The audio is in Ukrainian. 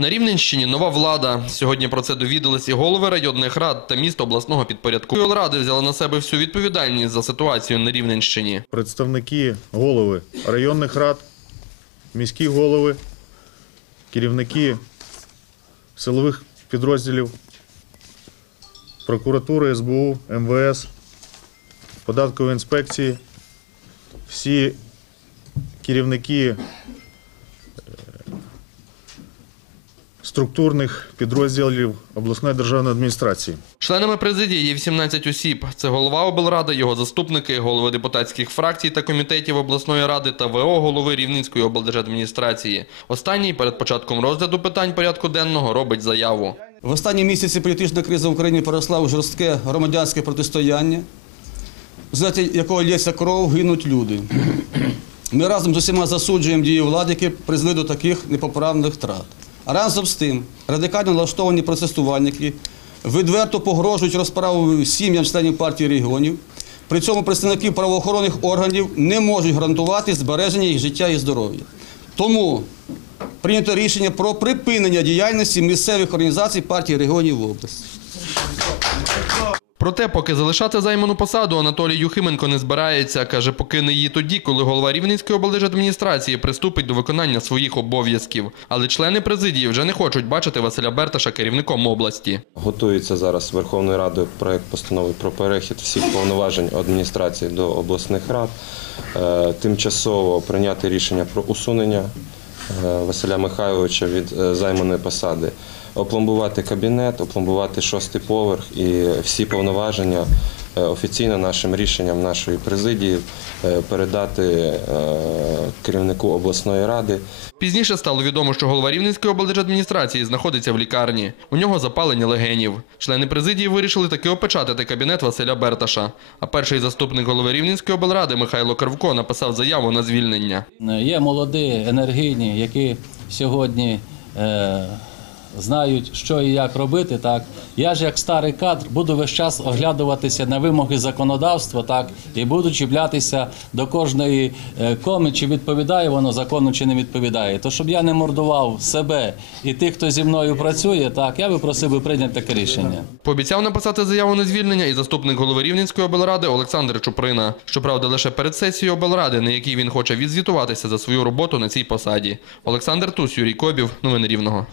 На Рівненщині нова влада. Сьогодні про це довідались і голови районних рад та міст обласного підпорядку. Ради взяли на себе всю відповідальність за ситуацію на Рівненщині. представники голови районних рад, міські голови, керівники силових підрозділів, прокуратури, СБУ, МВС, податкової інспекції, всі керівники структурних підрозділів обласної державної адміністрації. Членами президії є 18 осіб. Це голова облради, його заступники, голови депутатських фракцій та комітетів обласної ради та ВО голови Рівненської облдержадміністрації. Останній перед початком розгляду питань порядку денного робить заяву. В останні місяці політична криза в Україні переросла у жорстке громадянське протистояння, в результаті якого лється кров, гинуть люди. Ми разом з усіма засуджуємо дії влади, які призвели до таких непоправних втрат. Разом з тим, радикально налаштовані процесувальники відверто погрожують розправою сім'ям членів партії регіонів. При цьому представники правоохоронних органів не можуть гарантувати збереження їх життя і здоров'я. Тому прийнято рішення про припинення діяльності місцевих організацій партії регіонів в області. Проте, поки залишати займану посаду, Анатолій Юхименко не збирається. Каже, покине її тоді, коли голова Рівненської облдержадміністрації приступить до виконання своїх обов'язків. Але члени президії вже не хочуть бачити Василя Берташа керівником області. Готується зараз Верховною Радою проект постанови про перехід всіх повноважень адміністрації до обласних рад, Е, тимчасово прийняти рішення про усунення Василя Михайловича від е, займаної посади, опломбувати кабінет, опломбувати шостий поверх і всі повноваження е, офіційно нашим рішенням нашої президії е, передати е, керівнику обласної ради. Пізніше стало відомо, що голова Рівненської облдержадміністрації знаходиться в лікарні. У нього запалення легенів. Члени президії вирішили таки опечатати кабінет Василя Берташа. А перший заступник голови Рівненської облради Михайло Карвко написав заяву на звільнення. Є молоді, енергійні, які сьогодні е, знають, що і як робити. Так я ж як старий кадр буду весь час оглядуватися на вимоги законодавства, так і буду чіплятися до кожної е, коми, чи відповідає воно закону, чи не відповідає. То щоб я не мордував себе і тих, хто зі мною працює, так я би просив би прийняти таке рішення. Пообіцяв написати заяву на звільнення і заступник голови Рівненської облради Олександр Чуприна. Щоправда, лише перед сесією облради, на якій він хоче відзвітуватися за свою роботу на цій посаді. Олександр Тусь, Юрій Кобів. Новини Рівного.